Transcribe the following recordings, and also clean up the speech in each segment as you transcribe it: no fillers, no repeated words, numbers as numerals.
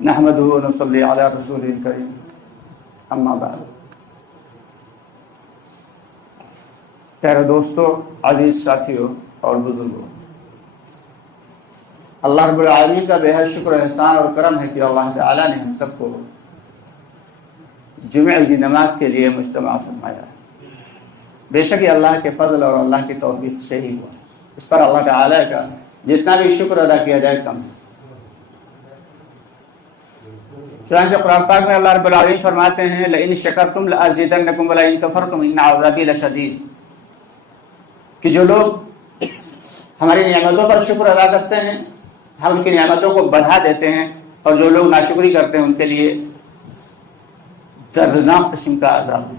نحمدہ و نصلی علی رسول کریم اما بعد۔ پیارے دوستو، عزیز ساتھیوں اور بزرگوں، اللہ رب العالمین کا بے حد شکر احسان اور کرم ہے کہ اللہ تعالیٰ نے ہم سب کو جمعہ کی نماز کے لیے مجتمع فرمایا ہے۔ بے شک یہ اللہ کے فضل اور اللہ کی توفیق سے ہی ہوا، اس پر اللہ تعالیٰ کا جتنا بھی شکر ادا کیا جائے کم ہے۔ چنانچہ قرآن پاک میں اللہ رب العالمین فرماتے ہیں لئن شکرتم لازیدنکم ولئن کفرتم ان عذابی لشدید، کہ جو لوگ ہماری نعمتوں پر شکر ادا کرتے ہیں ہم ان کی نعمتوں کو بڑھا دیتے ہیں، اور جو لوگ ناشکری کرتے ہیں ان کے لیے دردناک قسم کا عذاب ہے۔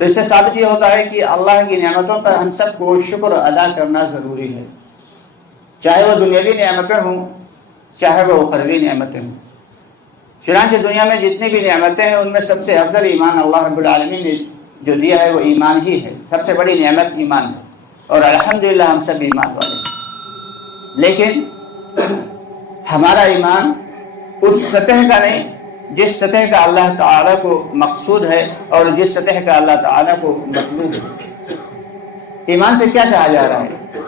تو اس سے ثابت یہ ہوتا ہے کہ اللہ کی نعمتوں پر ہم سب کو شکر ادا کرنا ضروری ہے، چاہے وہ دنیاوی نعمتیں ہوں چاہے وہ اخروی نعمتیں ہوں۔ چنانچہ دنیا میں جتنی بھی نعمتیں ہیں ان میں سب سے افضل ایمان اللہ رب العالمین نے جو دیا ہے وہ ایمان ہی ہے، سب سے بڑی نعمت ایمان ہے، اور الحمدللہ ہم سب ایمان والے ہیں۔ لیکن ہمارا ایمان اس سطح کا نہیں جس سطح کا اللہ تعالیٰ کو مقصود ہے اور جس سطح کا اللہ تعالیٰ کو مطلوب ہے۔ ایمان سے کیا چاہا جا رہا ہے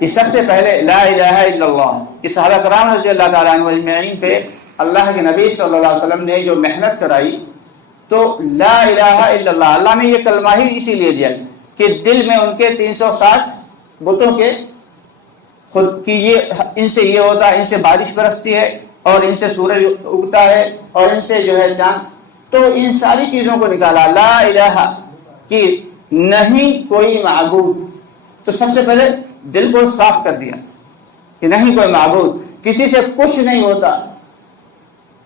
کہ سب سے پہلے لا الہ الا اللہ، کہ صحابہ کرام رضی اللہ تعالیٰ عنہ اجمعین پہ اللہ کے نبی صلی اللہ علیہ وسلم نے جو محنت کرائی، تو لا الہ الا اللہ، اللہ نے یہ کلمہ ہی اسی لیے دیا کہ دل میں ان کے 360 بتوں کے خود کی یہ ان سے یہ ہوتا ہے، ان سے بارش برستی ہے اور ان سے سورج اگتا ہے اور ان سے جو ہے چاند، تو ان ساری چیزوں کو نکالا، لا الہ کہ نہیں کوئی معبود، تو سب سے پہلے دل کو صاف کر دیا کہ نہیں کوئی معبود، کسی سے کچھ نہیں ہوتا،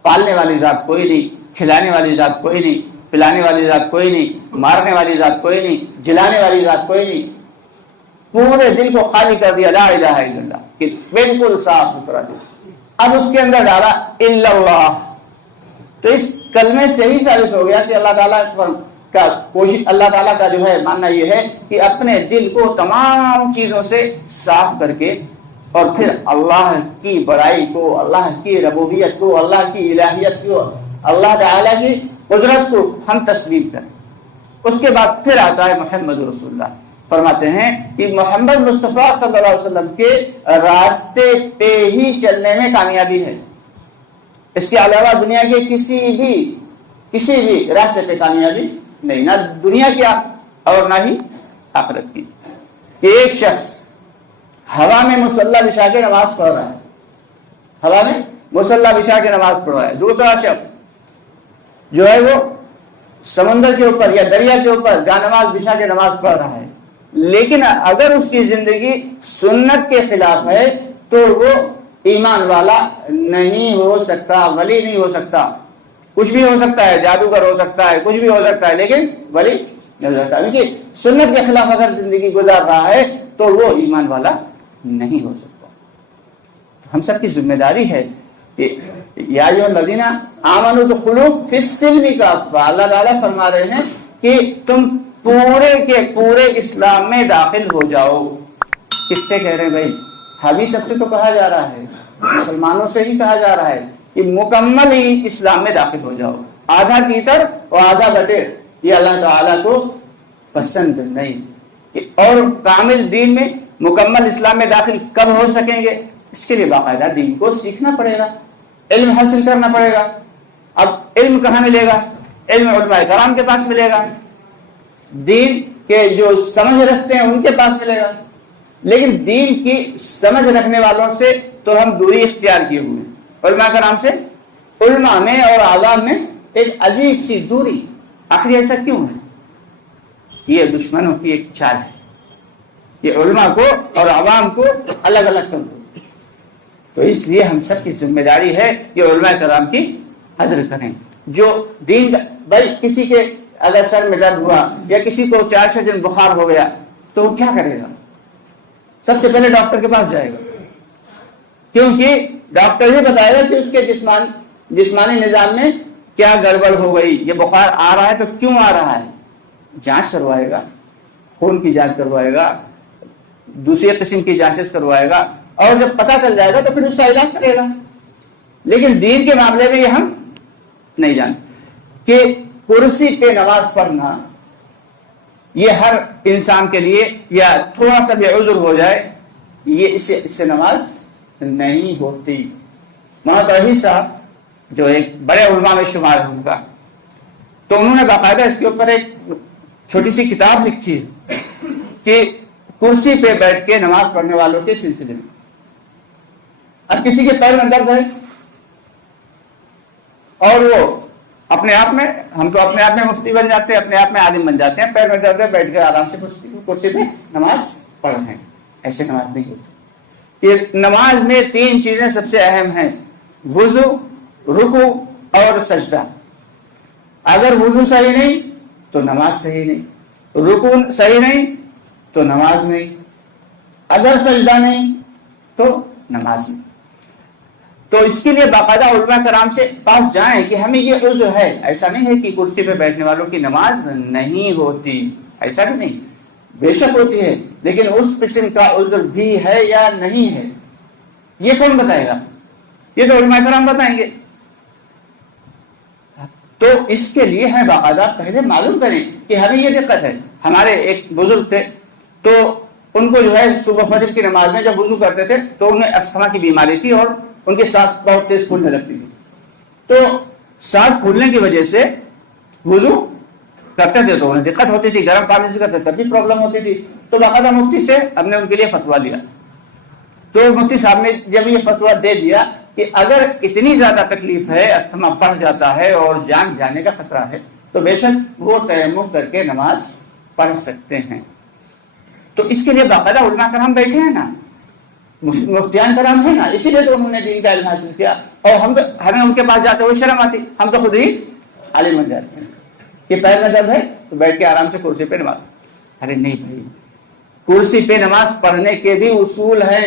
پالنے والی ذات کوئی نہیں، کھلانے والی ذات کوئی نہیں، پلانے والی ذات کوئی نہیں، مارنے والی ذات کوئی نہیں، جلانے والی ذات کوئی نہیں، پورے دل کو خالی کر دیا لا الہ الا اللہ کہ بالکل صاف ستھرا دیا۔ اب اس کے اندر ڈالا الا اللہ، تو اس کلمے سے ہی ثابت ہو گیا کہ اللہ تعالیٰ کا کوشش، اللہ تعالیٰ کا جو ہے ماننا یہ ہے کہ اپنے دل کو تمام چیزوں سے صاف کر کے اور پھر اللہ کی بڑائی کو، اللہ کی ربوبیت کو، اللہ کی الہیت کو، اللہ تعالیٰ کی قدرت کو ہم تسلیم کریں۔ اس کے بعد پھر آتا ہے محمد رسول اللہ، فرماتے ہیں کہ محمد مصطفیٰ صلی اللہ علیہ وسلم کے راستے پہ ہی چلنے میں کامیابی ہے، اس کے علاوہ دنیا کے کسی بھی راستے پہ کامیابی نہیں، نہ دنیا کی اور نہ ہی آخرت کی۔ کہ ایک شخص ہوا میں مصلی بچھا کے نماز پڑھ رہا ہے، ہوا میں مصلی بچھا کے نماز پڑھ رہا ہے، دوسرا شخص جو ہے وہ سمندر کے اوپر یا دریا کے اوپر جانماز بچھا کے نماز پڑھ رہا ہے، لیکن اگر اس کی زندگی سنت کے خلاف ہے تو وہ ایمان والا نہیں ہو سکتا، ولی نہیں ہو سکتا۔ کچھ بھی ہو سکتا ہے، جادوگر ہو سکتا ہے، کچھ بھی ہو سکتا ہے، لیکن ولی نہیں ہو سکتا، کیونکہ سنت کے خلاف اگر زندگی گزار رہا ہے تو وہ ایمان والا نہیں ہو سکتا۔ ہم سب کی ذمہ داری ہے کہ یا ایھا الذین آمنوا ادخلوا فی السلم کافۃ، اللہ تعالیٰ فرما رہے ہیں کہ تم پورے کے پورے اسلام میں داخل ہو جاؤ۔ کس سے کہہ رہے ہیں بھائی؟ حبی سب سے تو کہا جا رہا ہے، مسلمانوں سے ہی کہا جا رہا ہے کہ مکمل ہی اسلام میں داخل ہو جاؤ، آدھا تیتر اور آدھا بٹیر یہ اللہ تعالیٰ کو پسند نہیں۔ اور کامل دین میں مکمل اسلام میں داخل کب ہو سکیں گے؟ اس کے لیے باقاعدہ دین کو سیکھنا پڑے گا، علم حاصل کرنا پڑے گا۔ اب علم کہاں ملے گا؟ علم علماء کرام کے پاس ملے گا، دین کے جو سمجھ رکھتے ہیں ان کے پاس ملے گا، لیکن دین کی سمجھ رکھنے والوں سے تو ہم دوری اختیار کیے ہوئے ہیں، علماء کرام سے علماء میں اور عوام میں ایک عجیب سی دوری۔ آخر ایسا کیوں ہے؟ یہ دشمنوں کی ایک چال ہے کہ علماء کو اور عوام کو الگ الگ کر دو۔ تو اس لیے ہم سب کی ذمہ داری ہے کہ علماء کرام کی قدر کریں۔ جو دین بھائی کسی کے اگر سر میں درد ہوا یا کسی کو 4 دن بخار ہو گیا تو وہ کیا کرے گا؟ سب سے پہلے ڈاکٹر کے پاس جائے گا، کیونکہ ڈاکٹر ہی بتائے گا کہ اس کے جسمانی نظام میں کیا گڑبڑ ہو گئی، یہ بخار آ رہا ہے تو کیوں آ رہا ہے، جانچ کروائے گا، خون کی جانچ کروائے گا، دوسری قسم کی جانچیں کروائے گا، اور جب پتہ چل جائے گا تو پھر اس کا علاج کرے گا۔ لیکن دین کے معاملے میں یہ ہم نہیں جانتے کہ کرسی پہ نماز پڑھنا یہ ہر انسان کے لیے یا تھوڑا سا بھی عذر ہو جائے یہ اس سے نماز نہیں ہوتی. مولانا توحید صاحب جو ایک بڑے علماء میں شمار ہوں گا تو انہوں نے باقاعدہ اس کے اوپر ایک چھوٹی سی کتاب لکھی ہے کہ کرسی پہ بیٹھ کے نماز پڑھنے والوں کے سلسلے میں. اب کسی کے پیر میں درد ہے اور وہ اپنے آپ میں ہم تو اپنے آپ میں مفتی بن جاتے ہیں, اپنے آپ میں عالم بن جاتے ہیں, پیر میں درد ہے بیٹھ کے آرام سے کرسی پہ نماز پڑھ رہے ہیں. ایسے نماز نہیں ہوتی. یہ نماز میں 3 چیزیں سب سے اہم ہیں, وضو, رکوع اور سجدہ. اگر وضو صحیح نہیں تو نماز صحیح نہیں, رکوع صحیح نہیں تو نماز نہیں, اگر سجدہ نہیں تو نماز نہیں. تو اس کے لیے باقاعدہ علماء کرام سے پاس جائیں کہ ہمیں یہ عذر ہے. ایسا نہیں ہے کہ کرسی پہ بیٹھنے والوں کی نماز نہیں ہوتی, ایسا بھی نہیں, بے شک ہوتی ہے, لیکن اس قسم کا عذر بھی ہے یا نہیں ہے یہ کون بتائے گا؟ یہ تو علماء کرام بتائیں گے. تو اس کے لیے ہمیں باقاعدہ پہلے معلوم کریں کہ ہمیں یہ دقت ہے. ہمارے ایک بزرگ تھے تو ان کو جو ہے صبح فجر کی نماز میں جب وضو کرتے تھے تو انہیں استھما کی بیماری تھی اور ان کی سانس بہت تیز پھولنے لگتی تھی. تو سانس پھولنے کی وجہ سے وضو کرتے تھے تو انہیں دقت ہوتی تھی, گرم پانی سے کرتے تب بھی پرابلم ہوتی تھی. تو باقاعدہ مفتی سے ہم نے ان کے لیے فتویٰ لیا. تو مفتی صاحب نے جب یہ فتویٰ دے دیا کہ اگر اتنی زیادہ تکلیف ہے, استھما بڑھ جاتا ہے اور جان جانے کا خطرہ ہے تو بے شک وہ تیمم کر کے نماز پڑھ سکتے ہیں. تو اس کے لیے باقاعدہ علماء کرام بیٹھے ہیں نا, مفتیان کرام ہیں نا, اسی لیے تو انہوں نے دین کا علم حاصل کیا. اور ہمیں ان کے پاس جاتے ہوئے شرم آتی, ہم تو خود ہی عالم بن جاتے ہیں کہ پیر میں درد ہے تو بیٹھ کے آرام سے کرسی پہ نماز. ارے نہیں بھائی, کرسی پہ نماز پڑھنے کے بھی اصول ہیں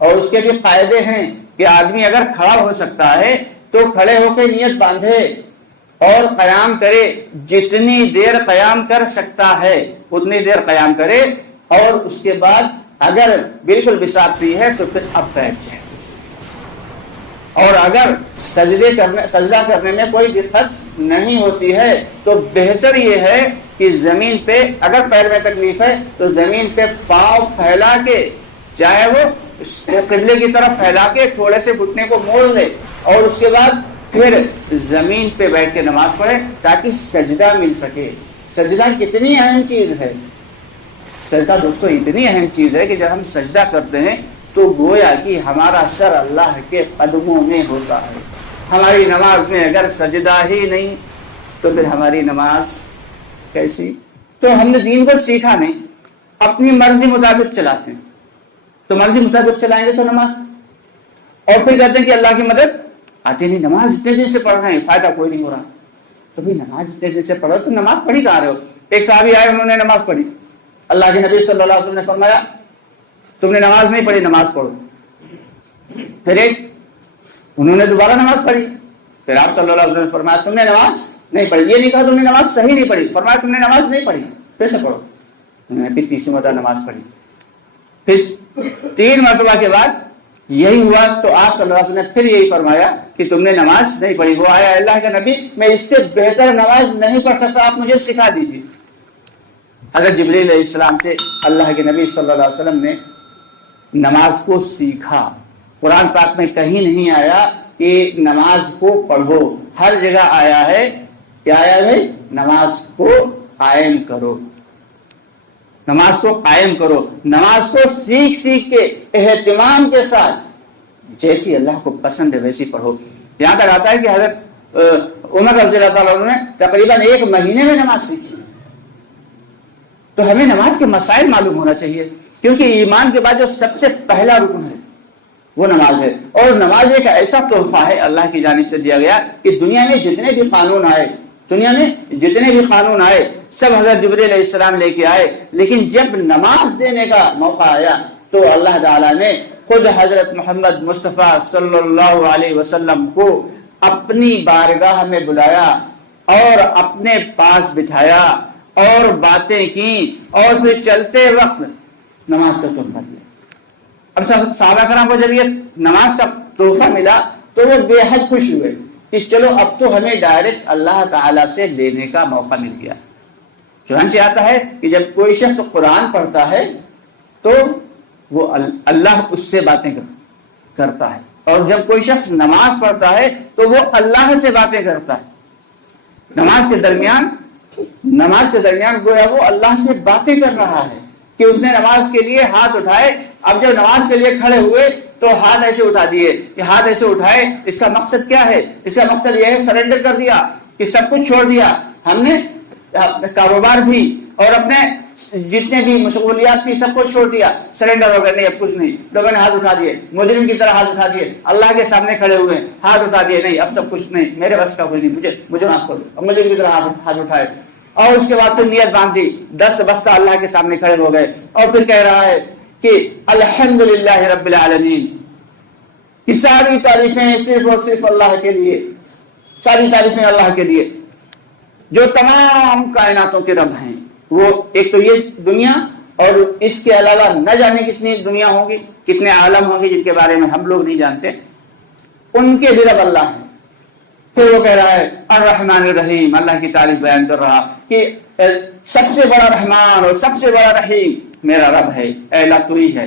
اور اس کے بھی قاعدے ہیں کہ آدمی اگر کھڑا ہو سکتا ہے تو کھڑے ہو کے نیت باندھے اور قیام کرے. جتنی دیر قیام کر سکتا ہے اتنی دیر قیام کرے, اور اس کے بعد اگر بالکل بساط بھی ہے تو پھر اب بیٹھ جائے. اور اگر سجدہ کرنے میں کوئی دقت نہیں ہوتی ہے تو بہتر یہ ہے کہ زمین پہ اگر پیر میں تکلیف ہے تو زمین پہ پاؤں پھیلا کے, چاہے وہ قبلے کی طرف پھیلا کے تھوڑے سے گھٹنے کو موڑ لے اور اس کے بعد پھر زمین پہ بیٹھ کے نماز پڑھے تاکہ سجدہ مل سکے. سجدہ کتنی اہم چیز ہے. سجدہ دوستو اتنی اہم چیز ہے کہ جب ہم سجدہ کرتے ہیں تو گویا کہ ہمارا سر اللہ کے قدموں میں ہوتا ہے. ہماری نماز میں اگر سجدہ ہی نہیں تو پھر ہماری نماز کیسی؟ تو ہم نے دین کو سیکھا نہیں, اپنی مرضی مطابق چلاتے ہیں. تو مرضی مطابق چلائیں گے تو نماز, اور پھر کہتے ہیں کہ اللہ کی مدد آتی نہیں, نماز اتنے دن سے پڑھ رہے ہیں فائدہ کوئی نہیں ہو رہا. تو بھی نماز اتنے دن سے پڑھو تو نماز پڑھی کہاں رہے ہو؟ ایک صحابی آئے, انہوں نے نماز پڑھی, اللہ کے نبی صلی اللہ علیہ وسلم نے فرمایا تم نے نماز نہیں پڑھی, نماز پڑھو. پھر ایک انہوں نے دوبارہ نماز پڑھی, پھر آپ صلی اللہ علیہ وسلم نے فرمایا تم نے نماز نہیں پڑھی. یہ نہیں کہا تم نے نماز صحیح نہیں پڑھی, فرمایا تم نے نماز نہیں پڑھی, پھر سے پڑھو. انہوں نے پھر تیسری مرتبہ نماز پڑھی. پھر 3 مرتبہ کے بعد یہی ہوا تو آپ صلی اللہ علیہ وسلم نے پھر یہی فرمایا کہ تم نے نماز نہیں پڑھی. وہ آیا, اللہ کے نبی میں اس سے بہتر نماز نہیں پڑھ سکتا, آپ مجھے سکھا دیجیے. حضرت جبریل علیہ السلام سے اللہ کے نبی صلی اللہ علیہ وسلم نے نماز کو سیکھا. قرآن پاک میں کہیں نہیں آیا کہ نماز کو پڑھو, ہر جگہ آیا ہے کیا آیا ہے, نماز کو قائم کرو, نماز کو قائم کرو. نماز کو سیکھ سیکھ کے اہتمام کے ساتھ جیسی اللہ کو پسند ہے ویسی پڑھو. یہاں تک آتا ہے کہ حضرت عمر رضی اللہ تعالیٰ عنہ نے تقریباً 1 مہینے میں نماز سیکھی. تو ہمیں نماز کے مسائل معلوم ہونا چاہیے, کیونکہ ایمان کے بعد جو سب سے پہلا رکن ہے وہ نماز ہے. اور نماز ایک ایسا تحفہ ہے اللہ کی جانب سے دیا گیا کہ دنیا میں جتنے بھی قانون آئے سب حضرت جبریل علیہ السلام لے کے آئے, لیکن جب نماز دینے کا موقع آیا تو اللہ تعالیٰ نے خود حضرت محمد مصطفیٰ صلی اللہ علیہ وسلم کو اپنی بارگاہ میں بلایا اور اپنے پاس بٹھایا اور باتیں کی, اور پھر چلتے وقت نماز کا تحفہ دیا. اب صحابہ کرام کو جب یہ نماز کا تحفہ ملا تو وہ بے حد خوش ہوئے کہ چلو اب تو ہمیں ڈائریکٹ اللہ تعالیٰ سے لینے کا موقع مل گیا۔ چنانچہ آتا ہے کہ جب کوئی شخص قرآن پڑھتا ہے تو وہ اللہ اس سے باتیں کرتا ہے، اور جب کوئی شخص نماز پڑھتا ہے تو وہ اللہ سے باتیں کرتا ہے۔ نماز کے درمیان گویا وہ اللہ سے باتیں کر رہا ہے کہ اس نے نماز کے لیے ہاتھ اٹھائے۔ اب جب نماز کے لیے کھڑے ہوئے تو ہاتھ ایسے اٹھا دیے کہ ہاتھ ایسے اٹھائے، اس کا مقصد کیا ہے؟ اس کا مقصد یہ ہے سرنڈر کر دیا کہ سب کچھ چھوڑ دیا، ہم نے کاروبار بھی اور اپنے جتنے بھی مشغولیات تھی سب کو چھوڑ دیا، سرنڈر ہو گئے، نہیں اب کچھ نہیں۔ لوگوں نے ہاتھ اٹھا دیے، مجرم کی طرح ہاتھ اٹھا دیے، اللہ کے سامنے کھڑے ہوئے ہاتھ اٹھا دیے، نہیں اب سب کچھ نہیں، میرے بس کا کوئی نہیں، مجھے معاف کر دو، اب مجرم کی طرح ہاتھ اٹھائے، اور اس کے بعد پھر نیت باندھی، 10 بستہ اللہ کے سامنے کھڑے ہو گئے، اور پھر کہہ رہا ہے کہ الحمدللہ رب العالمین، کہ ساری تعریفیں صرف اور صرف اللہ کے لیے، ساری تعریفیں اللہ کے لیے جو تمام کائناتوں کے رب ہیں۔ وہ ایک تو یہ دنیا، اور اس کے علاوہ نہ جانے کتنی دنیا ہوگی، کتنے عالم ہوں گے جن کے بارے میں ہم لوگ نہیں جانتے، ان کے بھی رب اللہ ہیں۔ پھر وہ کہہ رہا ہے الرحمن الرحیم، اللہ کی تعریف بیان کر رہا کہ سب سے بڑا رحمان اور سب سے بڑا رحیم میرا رب ہے، اے اللہ تو ہی ہے۔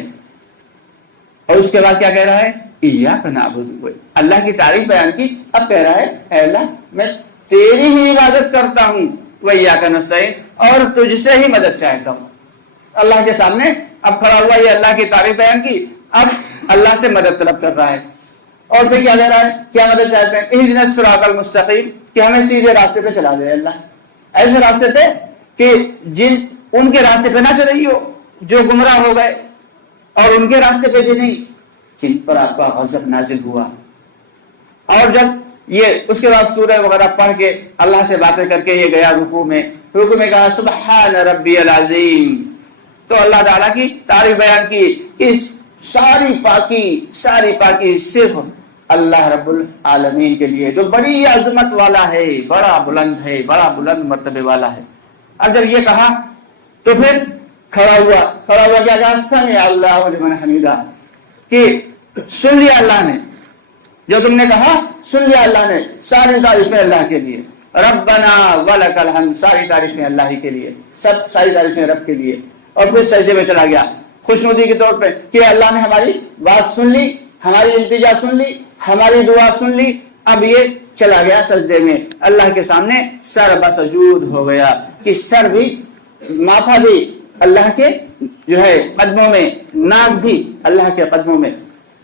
اور اس کے بعد کیا کہہ رہا ہے؟ ایاک نعبد، اللہ کی تعریف بیان کی، اب کہہ رہا ہے اے اللہ میں تیری ہی عبادت کرتا ہوں، وایاک نستعین، اور تجھ سے ہی مدد چاہتا ہوں۔ اللہ کے سامنے اب کھڑا ہوا، یہ اللہ کی تعریف بیان کی، اب اللہ سے مدد طلب کر رہا ہے۔ اور پھر کیا کہہ رہا ہے؟ کیا مدد چاہتے ہیں؟ اہدنا الصراط المستقیم، کہ ہمیں سیدھے راستے پہ چلا دے اللہ، ایسے راستے پہ کہ ان کے راستے پہ نہ چلی ہو جو گمراہ ہو گئے، اور ان کے راستے پہ بھی نہیں جن پر آپ کا غضب نازل ہوا۔ اور جب یہ اس کے بعد سورہ وغیرہ پڑھ کے اللہ سے باتیں کر کے یہ گیا رکوع میں کہا سبحان ربی العظیم، تو اللہ تعالیٰ کی تعریف بیان کی کہ ساری پاکی صرف اللہ رب العالمین کے لیے، جو بڑی عظمت والا ہے، بڑا بلند مرتبے والا ہے۔ اب جب یہ کہا تو پھر کھڑا ہوا کیا کہا؟ سمع اللہ لمن حمیدہ، کہ سن لیا اللہ نے جو تم نے کہا، سن لیا اللہ نے، ساری تعریفیں اللہ کے لیے، ربنا ولک الحمد، ساری تعریفیں اللہ ہی کے لیے، ساری تعریفیں رب کے لیے۔ اور پھر سجدے میں چلا گیا خوشنودی کے طور پہ کہ اللہ نے ہماری بات سن لی، ہماری التجا سن لی، ہماری دعا سن لی۔ اب یہ چلا گیا سجدے میں، اللہ کے سامنے سر بسجود ہو گیا، کہ سر بھی، ماتھا بھی اللہ کے جو ہے قدموں میں، ناک بھی اللہ کے قدموں میں۔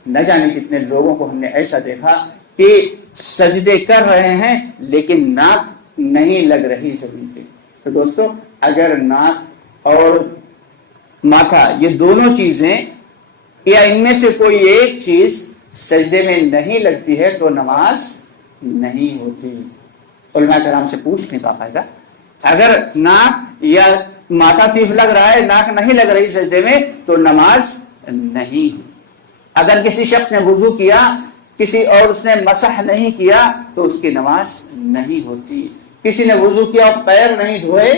نہ جانے کتنے لوگوں کو ہم نے ایسا دیکھا کہ سجدے کر رہے ہیں لیکن ناک نہیں لگ رہی زمین پہ۔ تو دوستو، اگر ناک اور ماتھا یہ دونوں چیزیں یا ان میں سے کوئی ایک چیز سجدے میں نہیں لگتی ہے تو نماز نہیں ہوتی۔ علماء کرام سے پوچھ نہیں باقاعدہ، اگر ناک یا ماتھا صرف لگ رہا ہے، ناک نہیں لگ رہی سجدے میں، تو نماز نہیں ہوتی۔ اگر کسی شخص نے وضو کیا کسی اور اس نے مسح نہیں کیا تو اس کی نماز نہیں ہوتی۔ کسی نے وضو کیا اور پیر نہیں دھوئے،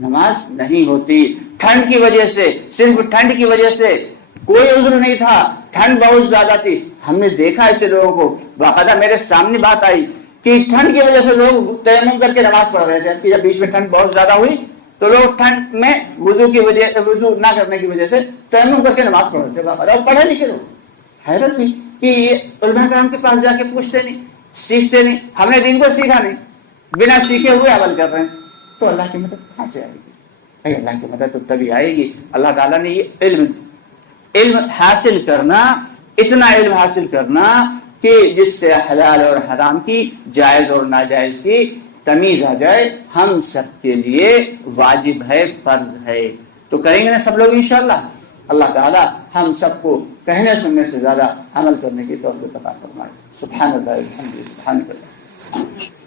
نماز نہیں ہوتی۔ ٹھنڈ کی وجہ سے، صرف ٹھنڈ کی وجہ سے، کوئی عذر نہیں تھا، ٹھنڈ بہت زیادہ تھی، ہم نے دیکھا ایسے لوگوں کو، باقاعدہ میرے سامنے بات آئی کہ ٹھنڈ کی وجہ سے لوگ تیمم کر کے نماز پڑھ رہے تھے، کہ جب بیچ میں ٹھنڈ بہت زیادہ ہوئی تو لوگ ٹھنڈ میں وضو نہ کرنے کی وجہ سے تیمم کر کے نماز پڑھ رہے تھے، باقاعدہ پڑھے لکھے لوگ۔ حیرت ہوئی کہ یہ علماء کرام کے پاس جا کے پوچھتے نہیں، سیکھتے نہیں، ہم نے دین کو سیکھا نہیں، بنا سیکھے ہوئے عمل کر رہے ہیں، تو اللہ کی مدد کہاں سے آئے گی؟ اللہ کی مدد تو تبھی آئے گی، اللہ تعالیٰ نے یہ علم حاصل کرنا، اتنا علم حاصل کرنا کہ جس سے حلال اور حرام کی، جائز اور ناجائز کی تمیز آ جائے، ہم سب کے لیے واجب ہے، فرض ہے۔ تو کریں گے نا سب لوگ انشاءاللہ؟ اللہ تعالیٰ ہم سب کو کہنے سننے سے زیادہ عمل کرنے کی توفیق عطا فرمائے۔ سبحان اللہ، الحمد للہ، سبحان اللہ۔